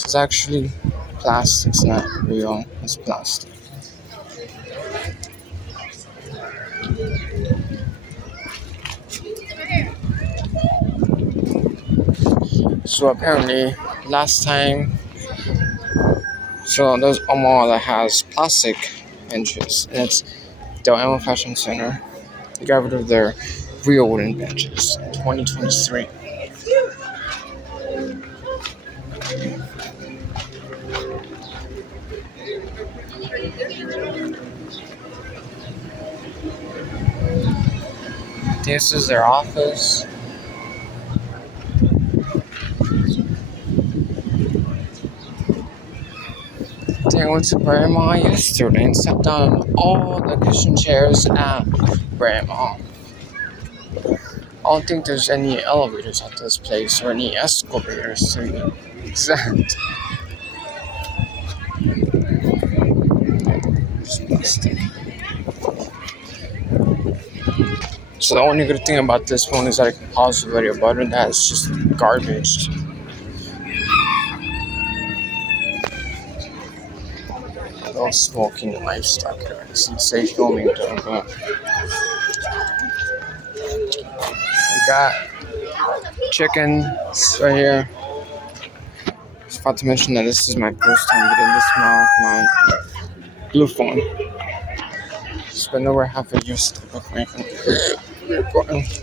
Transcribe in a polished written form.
This is actually plastic, it's not real, it's plastic. So apparently, last time, so there's a mall that has plastic benches, and it's the Amo Fashion Center. They got rid of their real wooden benches in 2023. This is their office. I went to Grandma yesterday and sat down on all the cushion chairs at Grandma. I don't think there's any elevators at this place or any escalators to be exact. It's plastic. So the only good thing about this phone is that I can pause the video, but other than that, it's just garbage. No smoking lifestyle here. It's safe filming though, but we got chickens right here. I forgot to mention that this is my first time getting this my Blu Phone. It's been over half a year since I got my phone.